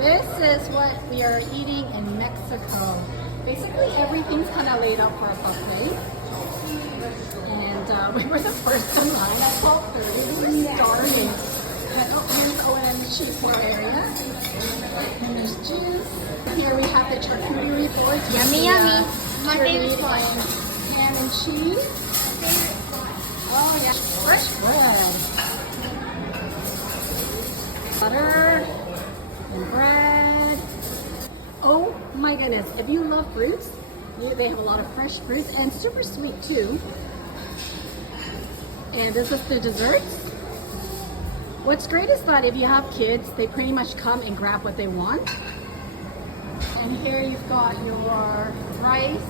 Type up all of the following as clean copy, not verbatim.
This is what we are eating in Mexico. Basically, everything's kind of laid out for a buffet. And we were the first in line at 12:30. We were starving. But here's O&M's cheese board area. And there's juice. Here we have the charcuterie board. Yummy, yummy. My favorite spot. Ham and cheese. Oh yeah, fresh bread. Butter and bread. Oh my goodness, if you love fruits, they have a lot of fresh fruits and super sweet too. And this is the desserts. What's great is that if you have kids, they pretty much come and grab what they want. And here you've got your rice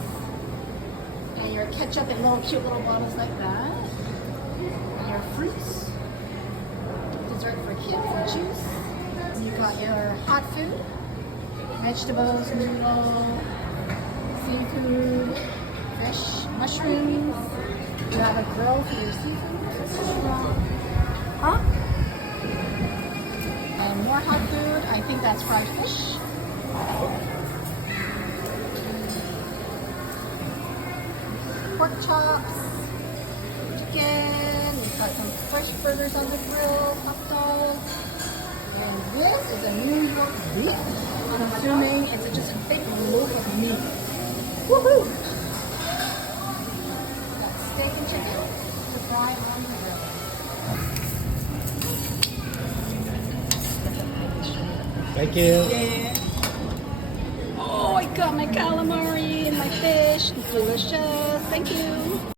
and your ketchup in little cute little bottles like that. And your fruits, dessert for kids and juice. And you've got your hot food, vegetables, noodle, seafood, fresh mushrooms. You have a grill for your seafood. Huh? And more hot food. I think that's fried fish. Pork chops, chicken. We've got some fresh burgers on the grill, hot dogs. And this is a New York beef. I'm assuming it's just a big loaf of meat. Woohoo! Got steak and chicken to fry on the grill. Thank you. Yeah. Oh, I got my calamari and my fish. It's delicious. Thank you.